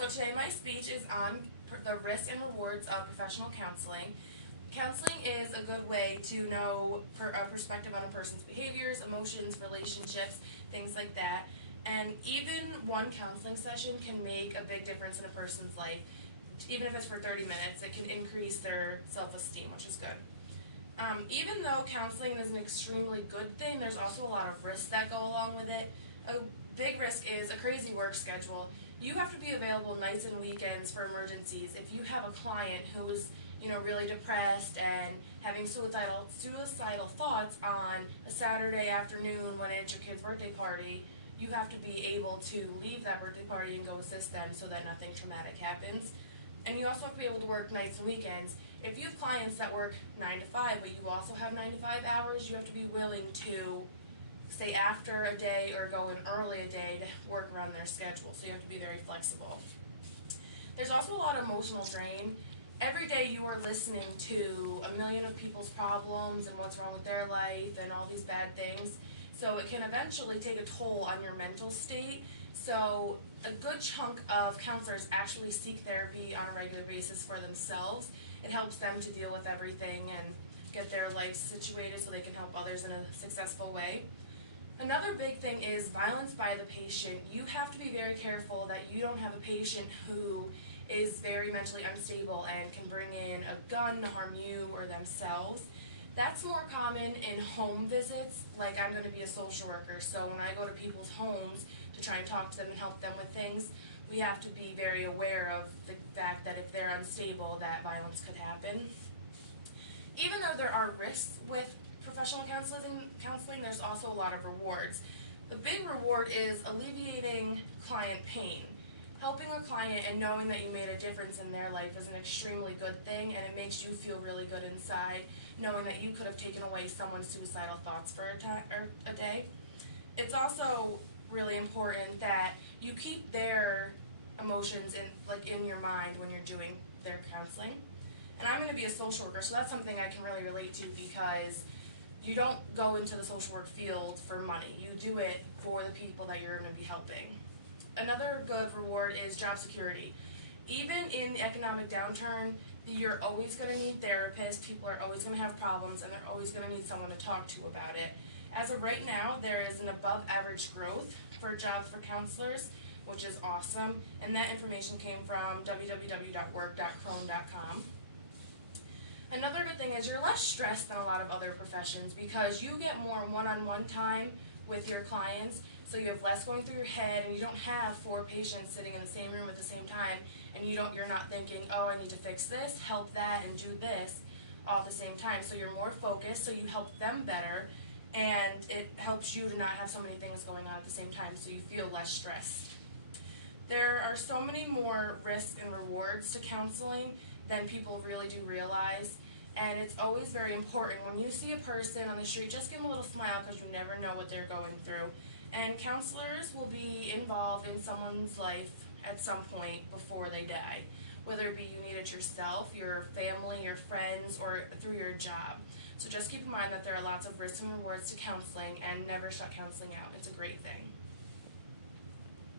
So today my speech is on the risks and rewards of professional counseling. Counseling is a good way to know a perspective on a person's behaviors, emotions, relationships, things like that. And even one counseling session can make a big difference in a person's life. Even if it's for 30 minutes, it can increase their self-esteem, which is good. Even though counseling is an extremely good thing, there's also a lot of risks that go along with it. A big risk is a crazy work schedule. You have to be available nights and weekends for emergencies. If you have a client who's really depressed and having suicidal thoughts on a Saturday afternoon when it's your kid's birthday party, you have to be able to leave that birthday party and go assist them so that nothing traumatic happens. And you also have to be able to work nights and weekends. If you have clients that work 9 to 5, but you also have 9 to 5 hours, you have to be willing to stay after a day or go in early a day to work around their schedule. So you have to be very flexible. There's also a lot of emotional drain. Every day you are listening to a million of people's problems and what's wrong with their life and all these bad things. So it can eventually take a toll on your mental state. So a good chunk of counselors actually seek therapy on a regular basis for themselves. It helps them to deal with everything and get their life situated so they can help others in a successful way. Another big thing is violence by the patient. You have to be very careful that you don't have a patient who is very mentally unstable and can bring in a gun to harm you or themselves. That's more common in home visits. Like, I'm going to be a social worker, so when I go to people's homes to try and talk to them and help them with things, we have to be very aware of the fact that if they're unstable, that violence could happen. Even though there are risks with professional counseling, there's also a lot of rewards. The big reward is alleviating client pain. Helping a client and knowing that you made a difference in their life is an extremely good thing, and it makes you feel really good inside, knowing that you could have taken away someone's suicidal thoughts for a day. It's also really important that you keep their emotions in your mind when you're doing their counseling. And I'm going to be a social worker, so that's something I can really relate to, because you don't go into the social work field for money. You do it for the people that you're going to be helping. Another good reward is job security. Even in the economic downturn, you're always going to need therapists, people are always going to have problems, and they're always going to need someone to talk to about it. As of right now, there is an above average growth for jobs for counselors, which is awesome, and that information came from www.work.crone.com. Another good thing is you're less stressed than a lot of other professions because you get more one-on-one time with your clients, so you have less going through your head, and you don't have 4 patients sitting in the same room at the same time, and you're not thinking, oh, I need to fix this, help that, and do this all at the same time. So you're more focused, so you help them better, and it helps you to not have so many things going on at the same time, so you feel less stressed. There are so many more risks and rewards to counseling than people really do realize. And it's always very important when you see a person on the street, just give them a little smile, because you never know what they're going through. And counselors will be involved in someone's life at some point before they die, whether it be you need it yourself, your family, your friends, or through your job. So just keep in mind that there are lots of risks and rewards to counseling, and never shut counseling out. It's a great thing.